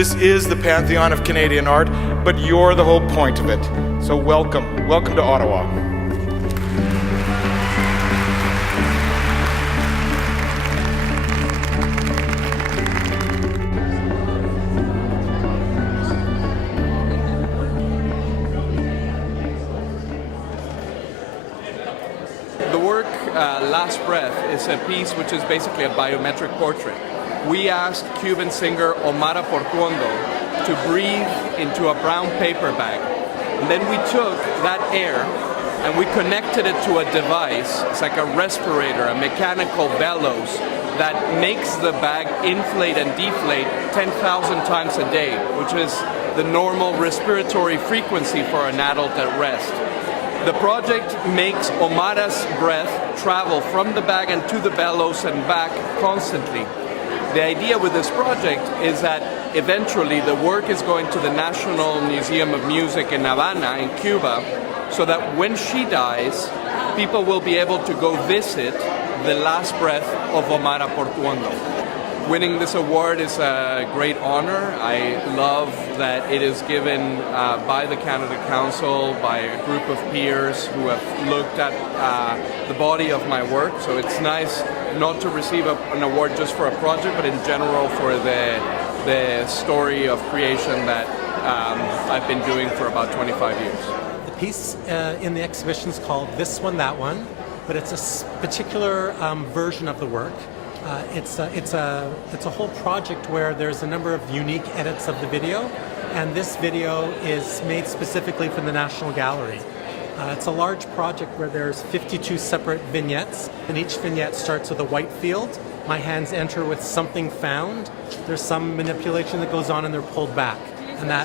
This is the pantheon of Canadian art, but you're the whole point of it. So welcome. Welcome to Ottawa. Last Breath is a piece which is basically a biometric portrait. We asked Cuban singer Omara Portuondo to breathe into a brown paper bag. And then we took that air and we connected it to a device. It's like a respirator, a mechanical bellows that makes the bag inflate and deflate 10,000 times a day, which is the normal respiratory frequency for an adult at rest. The project makes Omara's breath travel from the bag and to the bellows and back constantly. The idea with this project is that eventually the work is going to the National Museum of Music in Havana, in Cuba, so that when she dies, people will be able to go visit the last breath of Omara Portuondo. Winning this award is a great honor. I love that it is given by the Canada Council, by a group of peers who have looked at the body of my work. So it's nice not to receive an award just for a project, but in general for the story of creation that I've been doing for about 25 years. The piece in the exhibition is called This One, That One, but it's a particular version of the work. It's a whole project where there's a number of unique edits of the video, and this video is made specifically for the National Gallery. It's a large project where there's 52 separate vignettes, and each vignette starts with a white field. My hands enter with something found. There's some manipulation that goes on and they're pulled back.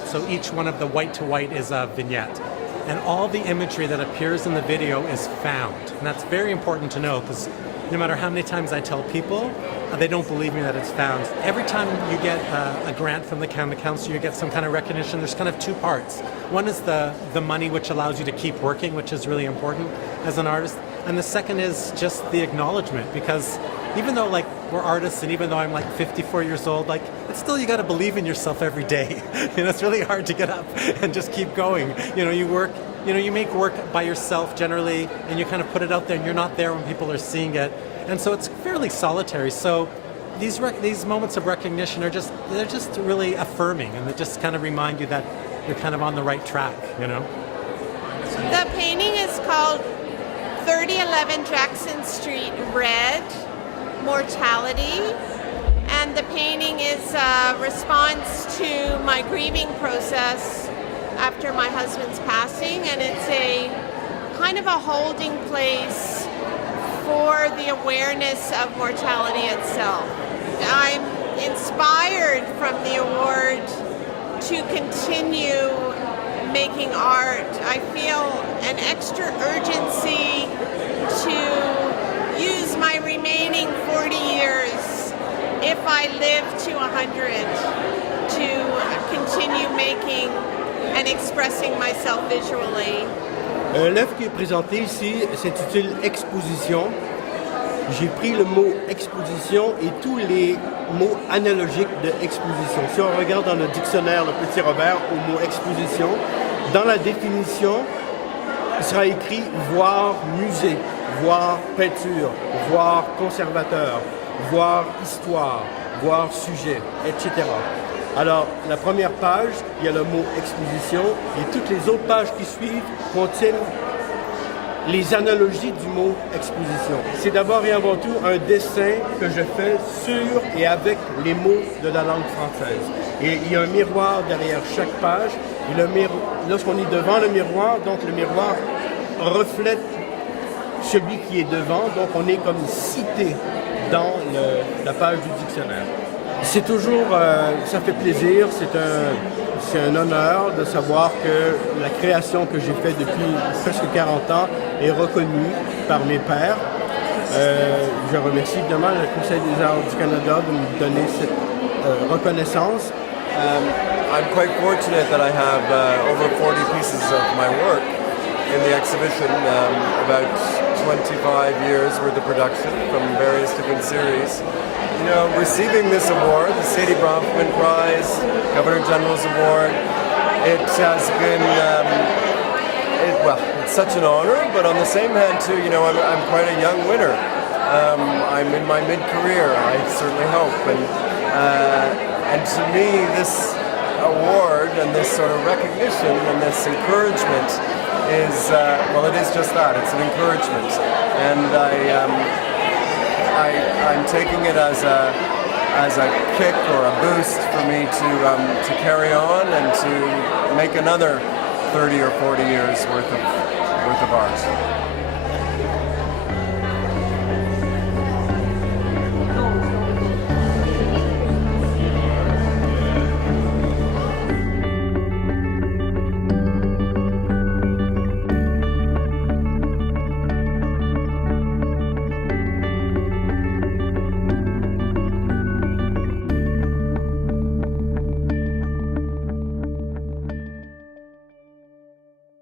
So each one of the white to white is a vignette. And all the imagery that appears in the video is found. And that's very important to know, because no matter how many times I tell people, they don't believe me that it's found. Every time you get a grant from the Canada Council, you get some kind of recognition. There's kind of two parts. One is the money, which allows you to keep working, which is really important as an artist. And the second is just the acknowledgement, because even though we're artists, and even though I'm 54 years old, it's still, you got to believe in yourself every day. It's really hard to get up and just keep going. You work. You make work by yourself generally, and you kind of put it out there, and you're not there when people are seeing it, and so it's fairly solitary. So these moments of recognition they're just really affirming, and they just kind of remind you that you're kind of on the right track. The painting is called 3011 Jackson Street Red, Mortality, and the painting is a response to my grieving process after my husband's passing, and it's a kind of a holding place for the awareness of mortality itself. I'm inspired from the award to continue making art. I feel an extra urgency to use my remaining 40 years, if I live to 100, to continue making and expressing myself visually. L'œuvre qui est présentée ici s'intitule Exposition. J'ai pris le mot exposition et tous les mots analogiques de exposition. Si on regarde dans le dictionnaire, le petit Robert, au mot exposition, dans la définition, il sera écrit voir musée, voir peinture, voir conservateur, voir histoire, voir sujet, etc. Alors, la première page, il y a le mot exposition, et toutes les autres pages qui suivent contiennent les analogies du mot exposition. C'est d'abord et avant tout un dessin que je fais sur et avec les mots de la langue française. Et il y a un miroir derrière chaque page, et lorsqu'on est devant le miroir, donc le miroir reflète celui qui est devant, donc on est comme cité dans la page du dictionnaire. C'est toujours, ça fait plaisir, c'est un honneur de savoir que la création que j'ai faite depuis presque 40 ans est reconnue par mes pairs. Je remercie évidemment le Conseil des arts du Canada de me donner cette reconnaissance. I'm quite fortunate that I have over 40 pieces of my work in the exhibition, about 25 years worth of production from various different series. You know, receiving this award, the Sadie Bronfman Prize, Governor General's Award, it has been, it's such an honor, but on the same hand too, you know, I'm quite a young winner. I'm in my mid-career, I certainly hope, and to me this award and this sort of recognition and this encouragement is, well, it is just that, it's an encouragement, and I'm taking it as a kick or a boost for me to carry on and to make another 30 or 40 years worth of art.